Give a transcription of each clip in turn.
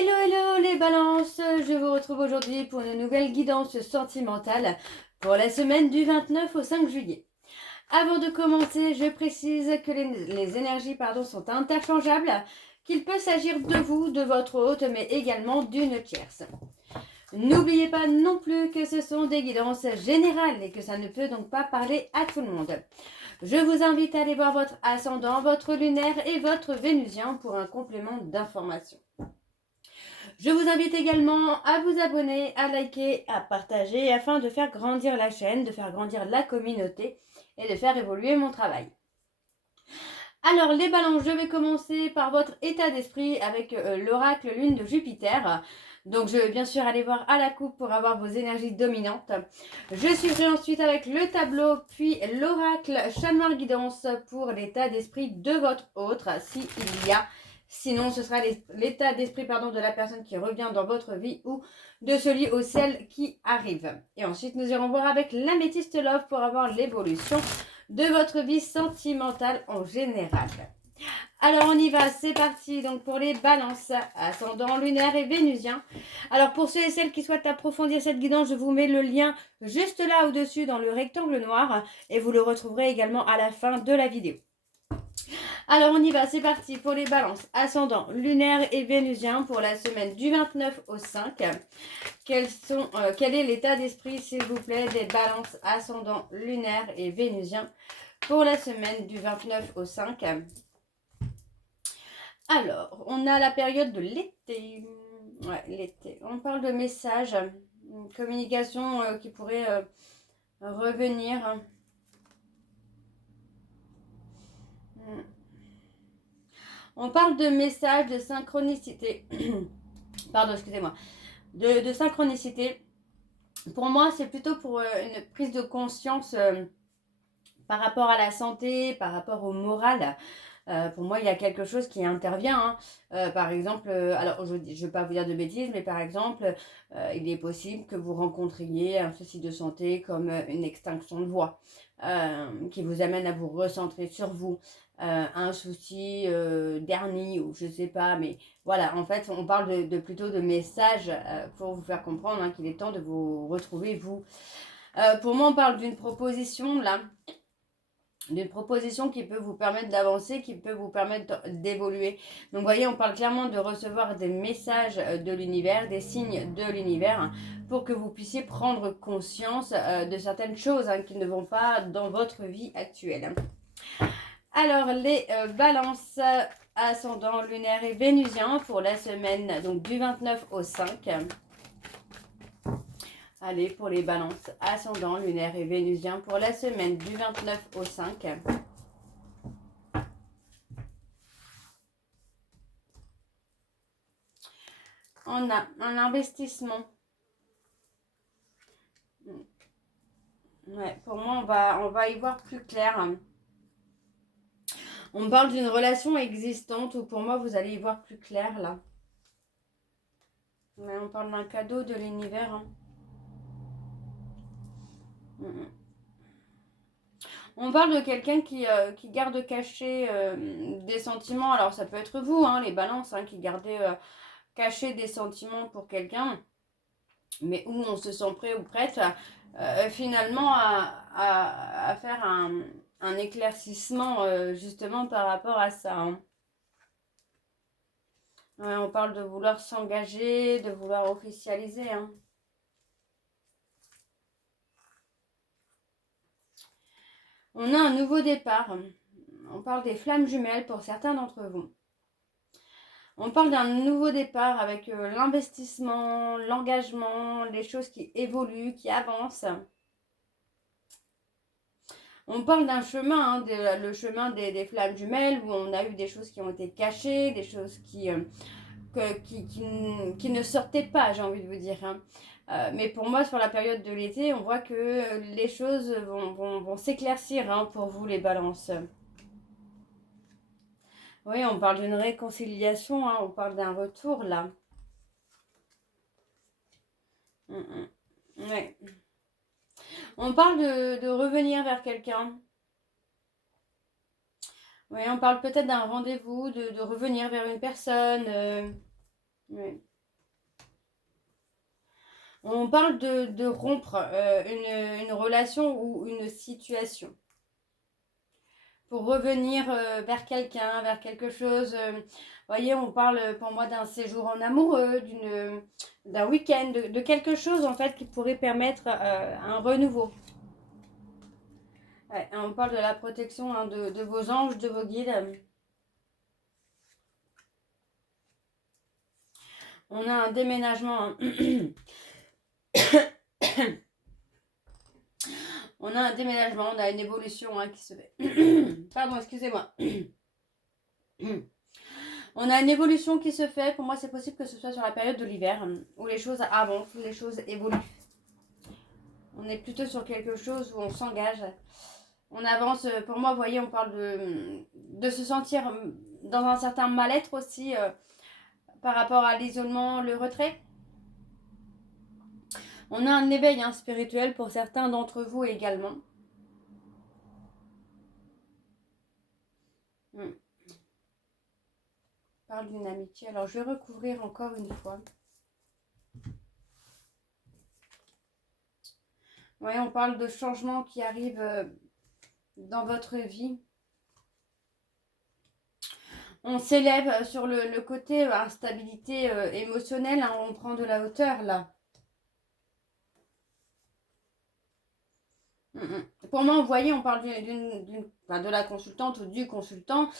Hello, hello les balances, je vous retrouve aujourd'hui pour une nouvelle guidance sentimentale pour la semaine du 29 au 5 juillet. Avant de commencer, je précise que les énergies sont interchangeables, qu'il peut s'agir de vous, de votre hôte, mais également d'une tierce. N'oubliez pas non plus que ce sont des guidances générales et que ça ne peut donc pas parler à tout le monde. Je vous invite à aller voir votre ascendant, votre lunaire et votre vénusien pour un complément d'information. Je vous invite également à vous abonner, à liker, à partager afin de faire grandir la chaîne, de faire grandir la communauté et de faire évoluer mon travail. Alors les balances, je vais commencer par votre état d'esprit avec l'oracle lune de Jupiter. Donc je vais bien sûr aller voir à la coupe pour avoir vos énergies dominantes. Je suivrai ensuite avec le tableau, puis l'oracle chat noir guidance pour l'état d'esprit de votre autre, s'il y a. Sinon, ce sera l'état d'esprit de la personne qui revient dans votre vie ou de celui au ciel qui arrive. Et ensuite, nous irons voir avec l'améthyste love pour avoir l'évolution de votre vie sentimentale en général. Alors on y va, c'est parti. Donc pour les balances, ascendant lunaire et vénusien. Alors pour ceux et celles qui souhaitent approfondir cette guidance, je vous mets le lien juste là au-dessus dans le rectangle noir et vous le retrouverez également à la fin de la vidéo. Alors on y va, c'est parti pour les balances ascendant lunaire et vénusien pour la semaine du 29 au 5. Quel est l'état d'esprit s'il vous plaît des balances ascendant lunaire et vénusien pour la semaine du 29 au 5. Alors, on a la période de l'été. Ouais, l'été. On parle de messages, une communication qui pourrait revenir. On parle de messages, de synchronicité. Pardon, excusez-moi. De synchronicité. Pour moi, c'est plutôt pour une prise de conscience par rapport à la santé, par rapport au moral. Pour moi, il y a quelque chose qui intervient. Par exemple, alors je ne vais pas vous dire de bêtises, mais par exemple, il est possible que vous rencontriez un souci de santé comme une extinction de voix qui vous amène à vous recentrer sur vous. Un souci d'hernie ou je sais pas, mais voilà, en fait, on parle plutôt de messages pour vous faire comprendre qu'il est temps de vous retrouver vous. Pour moi, on parle d'une proposition là, d'une proposition qui peut vous permettre d'avancer, qui peut vous permettre d'évoluer. Donc, vous voyez, on parle clairement de recevoir des messages de l'univers, des signes de l'univers, pour que vous puissiez prendre conscience de certaines choses qui ne vont pas dans votre vie actuelle. Alors, les balances ascendant lunaire et vénusien pour la semaine donc du 29 au 5. Allez, pour les balances ascendant lunaire et vénusien pour la semaine du 29 au 5. On a un investissement. Ouais, pour moi, on va y voir plus clair. On me parle d'une relation existante où pour moi, vous allez y voir plus clair là. Ouais, on parle d'un cadeau de l'univers. On parle de quelqu'un qui garde caché des sentiments. Alors, ça peut être vous, les balances, qui gardez caché des sentiments pour quelqu'un, mais où on se sent prêt ou prête finalement à faire un éclaircissement justement par rapport à ça. Ouais, on parle de vouloir s'engager, de vouloir officialiser. On a un nouveau départ. On parle des flammes jumelles pour certains d'entre vous. On parle d'un nouveau départ avec l'investissement, l'engagement, les choses qui évoluent, qui avancent. On parle d'un chemin, le chemin des flammes jumelles, où on a eu des choses qui ont été cachées, des choses qui ne sortaient pas, j'ai envie de vous dire. Mais pour moi, sur la période de l'été, on voit que les choses vont s'éclaircir pour vous, les balances. Oui, on parle d'une réconciliation, on parle d'un retour, là. Ouais. On parle de revenir vers quelqu'un. Oui, on parle peut-être d'un rendez-vous, de revenir vers une personne. Oui. On parle de rompre une relation ou une situation pour revenir vers quelqu'un, vers quelque chose. Voyez, on parle pour moi d'un séjour en amoureux, d'un week-end, de quelque chose en fait qui pourrait permettre un renouveau. Ouais, on parle de la protection hein, de vos anges, de vos guides. On a un déménagement. Hein. On a un déménagement, on a une évolution hein, qui se fait. Pardon, excusez-moi. On a une évolution qui se fait. Pour moi, c'est possible que ce soit sur la période de l'hiver, où les choses avancent, où les choses évoluent. On est plutôt sur quelque chose où on s'engage. On avance. Pour moi, vous voyez, on parle de se sentir dans un certain mal-être aussi par rapport à l'isolement, le retrait. On a un éveil hein, spirituel pour certains d'entre vous également. On parle d'une amitié. Alors, je vais recouvrir encore une fois. Oui, on parle de changements qui arrivent dans votre vie. On s'élève sur le côté instabilité émotionnelle. Hein, on prend de la hauteur là. Pour moi, vous voyez, on parle de la consultante ou du consultant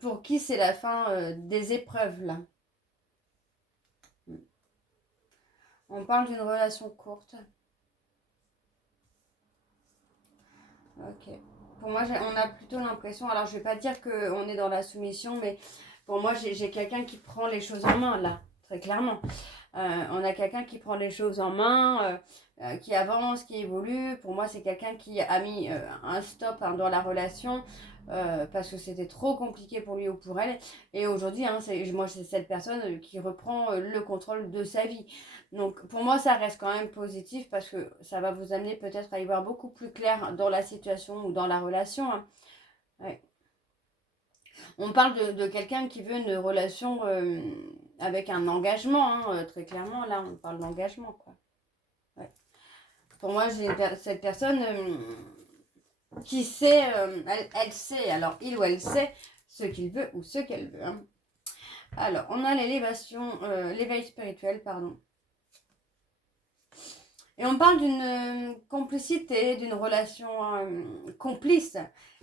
pour qui c'est la fin des épreuves là. On parle d'une relation courte. Ok. Pour moi, on a plutôt l'impression, alors je vais pas dire qu'on est dans la soumission, mais pour moi, j'ai quelqu'un qui prend les choses en main là, très clairement. On a quelqu'un qui prend les choses en main, qui avance, qui évolue. Pour moi, c'est quelqu'un qui a mis un stop hein, dans la relation parce que c'était trop compliqué pour lui ou pour elle. Et aujourd'hui, hein, moi, c'est cette personne qui reprend le contrôle de sa vie. Donc, pour moi, ça reste quand même positif parce que ça va vous amener peut-être à y voir beaucoup plus clair dans la situation ou dans la relation. Hein. Ouais. On parle de quelqu'un qui veut une relation avec un engagement, hein, très clairement. Là, on parle d'engagement, quoi. Ouais. Pour moi, j'ai cette personne qui sait, elle sait, alors il ou elle sait ce qu'il veut ou ce qu'elle veut. Hein. Alors, on a l'élévation, l'éveil spirituel, pardon. Et on parle d'une complicité, d'une relation complice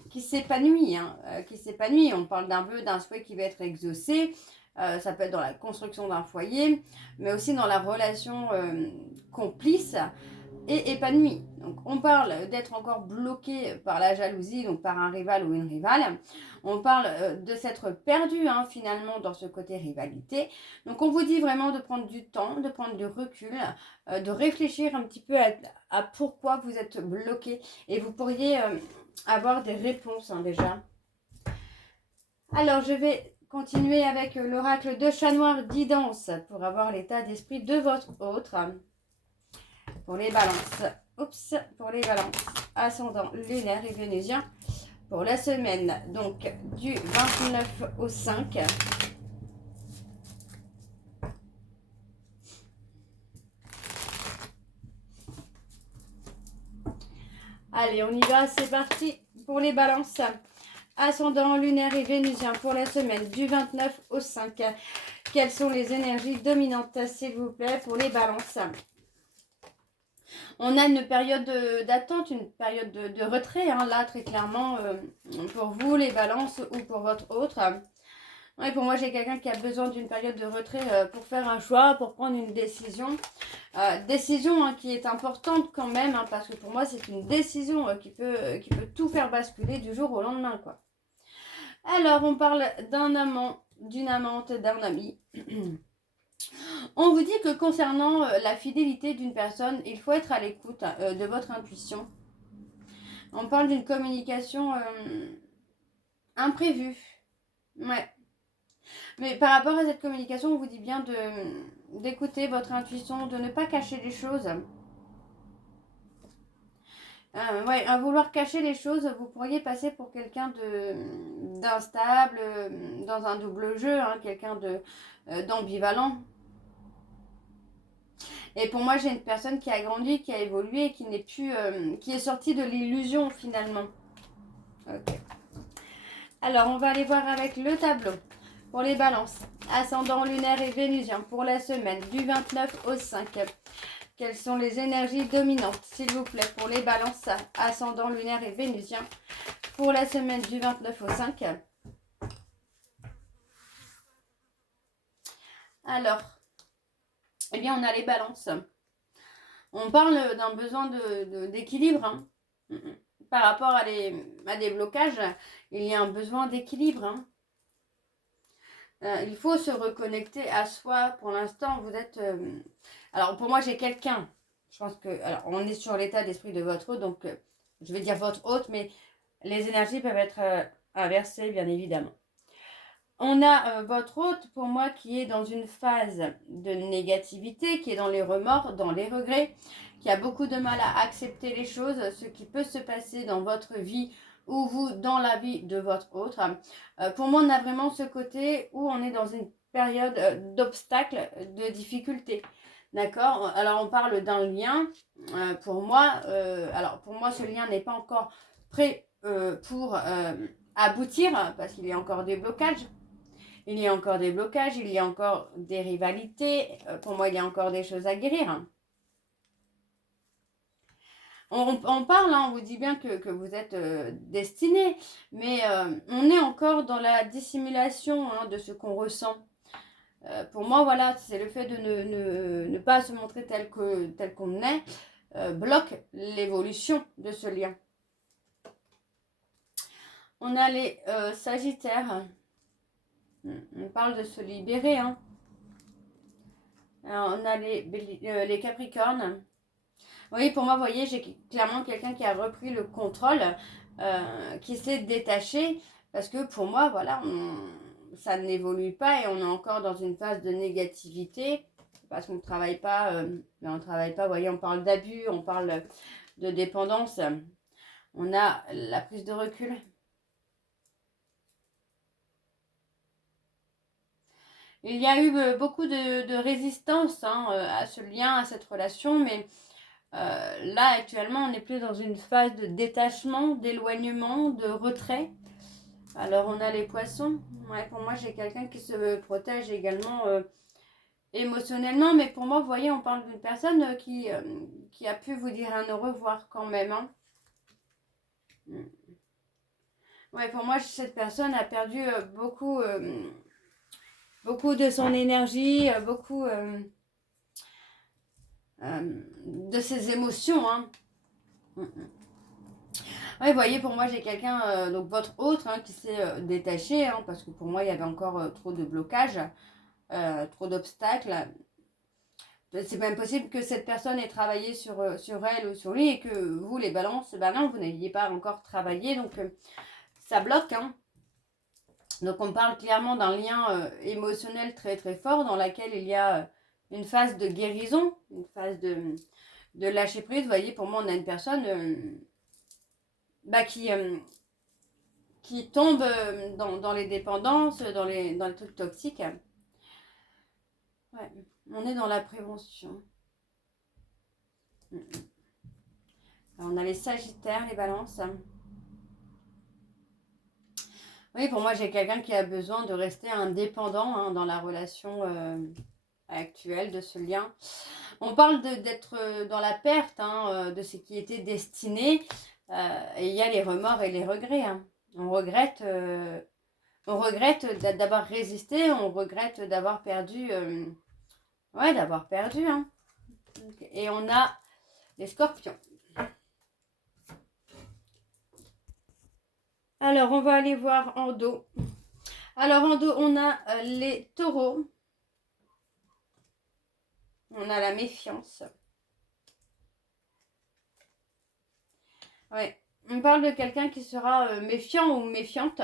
qui s'épanouit. Hein, qui s'épanouit. On parle d'un vœu, d'un souhait qui va être exaucé. Ça peut être dans la construction d'un foyer, mais aussi dans la relation complice et épanouie. Donc on parle d'être encore bloqué par la jalousie, donc par un rival ou une rivale. On parle de s'être perdu hein, finalement dans ce côté rivalité. Donc on vous dit vraiment de prendre du temps, de prendre du recul, de réfléchir un petit peu à pourquoi vous êtes bloqué. Et vous pourriez avoir des réponses hein, déjà. Alors je vais continuer avec l'oracle de chat noir guidance pour avoir l'état d'esprit de votre autre. Pour les balances, pour les balances, ascendant lunaire et vénusien, pour la semaine, donc du 29 au 5. Allez, on y va, c'est parti pour les balances. Ascendant lunaire et vénusien pour la semaine du 29 au 5. Quelles sont les énergies dominantes, s'il vous plaît, pour les balances? On a une période d'attente, une période de retrait, hein, là, très clairement, pour vous, les balances, ou pour votre autre. Ouais, pour moi, j'ai quelqu'un qui a besoin d'une période de retrait pour faire un choix, pour prendre une décision. Décision hein, qui est importante quand même, hein, parce que pour moi, c'est une décision qui peut tout faire basculer du jour au lendemain, quoi. Alors, on parle d'un amant, d'une amante, d'un ami. On vous dit que concernant la fidélité d'une personne, il faut être à l'écoute de votre intuition. On parle d'une communication imprévue. Ouais. Mais par rapport à cette communication, on vous dit bien d'écouter votre intuition, de ne pas cacher les choses. Ouais, à vouloir cacher les choses, vous pourriez passer pour quelqu'un d'instable, dans un double jeu, hein, quelqu'un d'ambivalent. Et pour moi, j'ai une personne qui a grandi, qui a évolué, qui n'est plus, qui est sortie de l'illusion finalement. Ok. Alors, on va aller voir avec le tableau. Pour les balances, ascendant lunaire et vénusien pour la semaine du 29 au 5. Quelles sont les énergies dominantes, s'il vous plaît, pour les balances, ascendant lunaire et vénusien pour la semaine du 29 au 5. Alors, eh bien, on a les balances. On parle d'un besoin d'équilibre. Hein. Par rapport à des blocages, il y a un besoin d'équilibre. Hein. Il faut se reconnecter à soi. Pour l'instant, vous êtes... Alors, pour moi, j'ai quelqu'un. Je pense que... Alors, on est sur l'état d'esprit de votre hôte, donc je vais dire votre hôte, mais les énergies peuvent être inversées, bien évidemment. On a votre hôte, pour moi, qui est dans une phase de négativité, qui est dans les remords, dans les regrets, qui a beaucoup de mal à accepter les choses, ce qui peut se passer dans votre vie ou vous dans la vie de votre autre. Pour moi, on a vraiment ce côté où on est dans une période d'obstacles, de difficultés. D'accord? Alors, on parle d'un lien. Pour moi, ce lien n'est pas encore prêt pour aboutir, parce qu'il y a encore des blocages. Il y a encore des blocages, il y a encore des rivalités. Pour moi, il y a encore des choses à guérir. On parle, hein, on vous dit bien que vous êtes destiné, mais on est encore dans la dissimulation hein, de ce qu'on ressent. Pour moi, voilà, c'est le fait de ne pas se montrer tel qu'on est, bloque l'évolution de ce lien. On a les Sagittaires. On parle de se libérer. Hein. Alors, on a les Capricornes. Oui, pour moi, vous voyez, j'ai clairement quelqu'un qui a repris le contrôle, qui s'est détaché, parce que pour moi, voilà, ça n'évolue pas et on est encore dans une phase de négativité, parce qu'on ne travaille pas, vous voyez, on parle d'abus, on parle de dépendance, on a la prise de recul. Il y a eu beaucoup de résistance hein, à ce lien, à cette relation, mais là, actuellement, on est plus dans une phase de détachement, d'éloignement, de retrait. Alors, on a les poissons. Ouais, pour moi, j'ai quelqu'un qui se protège également émotionnellement. Mais pour moi, vous voyez, on parle d'une personne qui a pu vous dire un au revoir quand même. Hein. Ouais, pour moi, cette personne a perdu beaucoup de son énergie, beaucoup de ses émotions. Hein. Oui, vous voyez, pour moi, j'ai quelqu'un, donc votre autre, hein, qui s'est détaché, hein, parce que pour moi, il y avait encore trop de blocages, trop d'obstacles. C'est même possible que cette personne ait travaillé sur elle ou sur lui et que vous, les balances, ben non, vous n'aviez pas encore travaillé, donc ça bloque. Hein. Donc, on parle clairement d'un lien émotionnel très très fort dans laquelle il y a une phase de guérison, une phase de lâcher prise. Vous voyez, pour moi, on a une personne qui tombe dans les dépendances, dans les trucs toxiques. Ouais, on est dans la prévention. Alors, on a les Sagittaires, les Balances. Oui, pour moi, j'ai quelqu'un qui a besoin de rester indépendant hein, dans la relation actuelle de ce lien. On parle d'être dans la perte hein, de ce qui était destiné. Et il y a les remords et les regrets. Hein. On regrette d'avoir résisté, on regrette d'avoir perdu. D'avoir perdu. Hein. Et on a les Scorpions. Alors, on va aller voir en dos. Alors, en dos, on a les Taureaux. On a la méfiance. Ouais. On parle de quelqu'un qui sera méfiant ou méfiante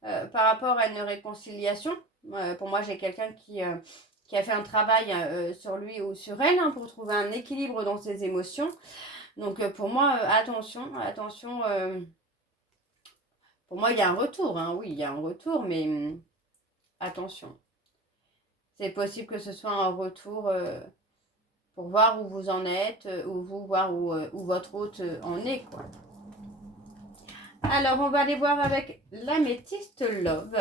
par rapport à une réconciliation. Pour moi, j'ai quelqu'un qui a fait un travail sur lui ou sur elle hein, pour trouver un équilibre dans ses émotions. Donc, pour moi, attention. Pour moi, il y a un retour. Hein. Oui, il y a un retour, mais attention. C'est possible que ce soit un retour pour voir où vous en êtes, voir où votre hôte en est, quoi. Alors, on va aller voir avec l'améthyste Love.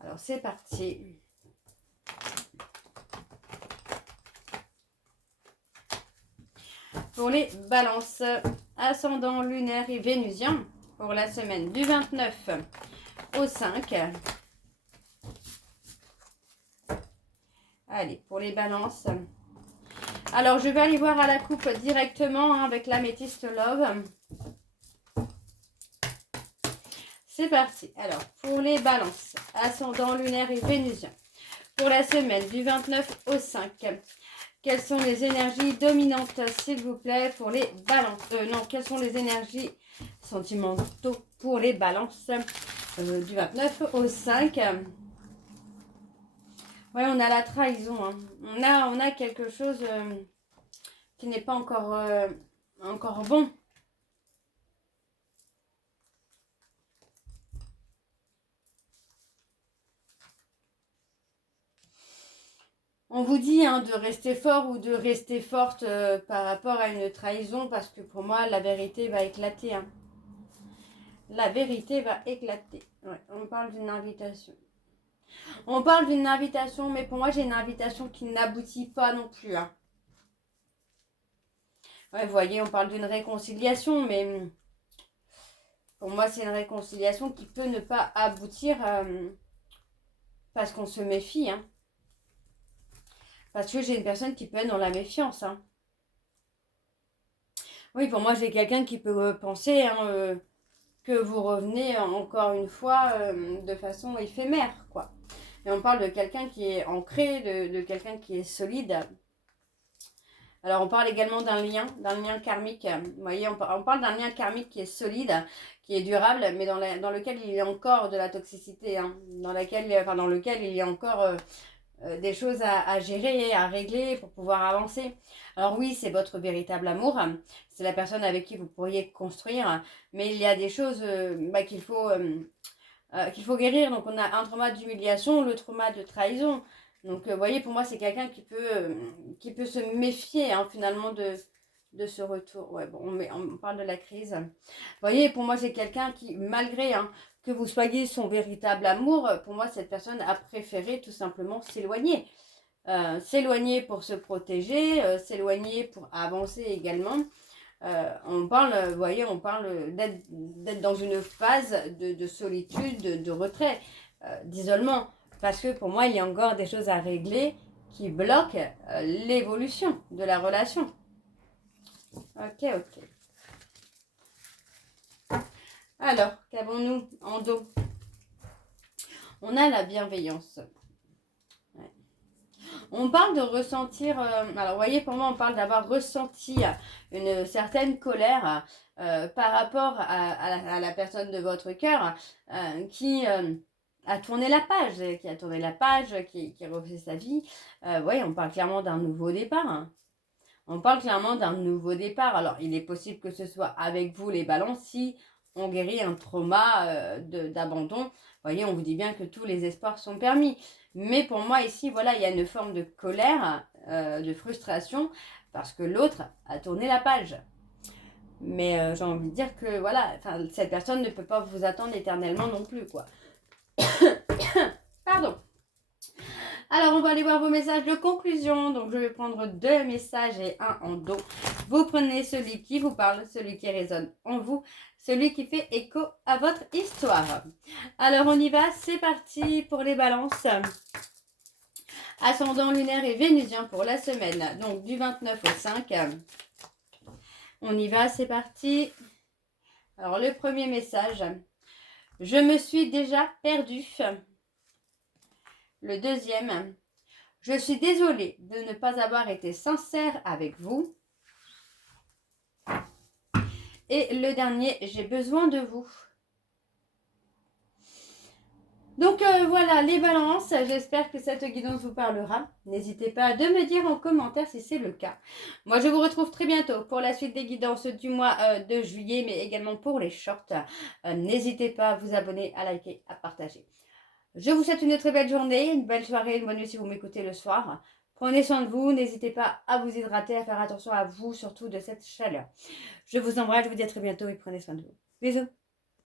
Alors, c'est parti. Pour les balances, ascendant lunaire et vénusien, pour la semaine du 29 au 5. Allez, pour les balances. Alors, je vais aller voir à la coupe directement avec l'améthyste Love. C'est parti. Alors, pour les balances, ascendant lunaire et vénusien, pour la semaine du 29 au 5, quelles sont les énergies dominantes, s'il vous plaît, pour les balances? Quelles sont les énergies sentimentaux pour les balances du 29 au 5? Ouais, on a la trahison. Hein. On a quelque chose qui n'est pas encore bon. On vous dit hein, de rester fort ou de rester forte par rapport à une trahison parce que pour moi, la vérité va éclater. Hein. La vérité va éclater. Ouais, on parle d'une invitation. On parle d'une invitation, mais pour moi, j'ai une invitation qui n'aboutit pas non plus. Hein. Ouais, vous voyez, on parle d'une réconciliation, mais pour moi, c'est une réconciliation qui peut ne pas aboutir parce qu'on se méfie. Hein. Parce que j'ai une personne qui peut être dans la méfiance. Hein. Oui, pour moi, j'ai quelqu'un qui peut penser hein, que vous revenez encore une fois de façon éphémère, quoi. Et on parle de quelqu'un qui est ancré, de quelqu'un qui est solide. Alors, on parle également d'un lien karmique. Vous voyez, on parle d'un lien karmique qui est solide, qui est durable, mais dans lequel il y a encore de la toxicité, hein, dans lequel il y a encore des choses à gérer, à régler pour pouvoir avancer. Alors oui, c'est votre véritable amour, c'est la personne avec qui vous pourriez construire, mais il y a des choses qu'il faut guérir. Donc on a un trauma d'humiliation, le trauma de trahison. Donc vous voyez, pour moi, c'est quelqu'un qui peut se méfier hein, finalement de ce retour. Ouais, bon, on parle de la crise. Vous voyez, pour moi, c'est quelqu'un qui, malgré hein, que vous soyez son véritable amour, pour moi, cette personne a préféré tout simplement s'éloigner. S'éloigner pour se protéger, s'éloigner pour avancer également. On parle, vous voyez, on parle d'être dans une phase de solitude, de retrait, d'isolement. Parce que pour moi, il y a encore des choses à régler qui bloquent l'évolution de la relation. Ok. Alors, qu'avons-nous en dos? On a la bienveillance. Ouais. On parle de ressentir... alors, vous voyez, pour moi, on parle d'avoir ressenti une certaine colère par rapport à la personne de votre cœur qui a tourné la page, qui refait sa vie. Oui, on parle clairement d'un nouveau départ. Hein. On parle clairement d'un nouveau départ. Alors, il est possible que ce soit avec vous, les balances, si on guérit un trauma d'abandon. Vous voyez, on vous dit bien que tous les espoirs sont permis. Mais pour moi, ici, voilà, il y a une forme de colère, de frustration, parce que l'autre a tourné la page. Mais j'ai envie de dire que, voilà, cette personne ne peut pas vous attendre éternellement non plus, quoi. Pardon. Alors, on va aller voir vos messages de conclusion. Donc, je vais prendre 2 messages et un en dos. Vous prenez celui qui vous parle, celui qui résonne en vous, celui qui fait écho à votre histoire. Alors, on y va. C'est parti pour les balances. Ascendant lunaire et vénusien pour la semaine. Donc, du 29 au 5. On y va. C'est parti. Alors, le premier message. Je me suis déjà perdue. Le deuxième, je suis désolée de ne pas avoir été sincère avec vous. Et le dernier, j'ai besoin de vous. Donc voilà, les balances, j'espère que cette guidance vous parlera. N'hésitez pas de me dire en commentaire si c'est le cas. Moi, je vous retrouve très bientôt pour la suite des guidances du mois de juillet, mais également pour les shorts. N'hésitez pas à vous abonner, à liker, à partager. Je vous souhaite une très belle journée, une belle soirée, une bonne nuit si vous m'écoutez le soir. Prenez soin de vous, n'hésitez pas à vous hydrater, à faire attention à vous, surtout de cette chaleur. Je vous embrasse, je vous dis à très bientôt et prenez soin de vous. Bisous.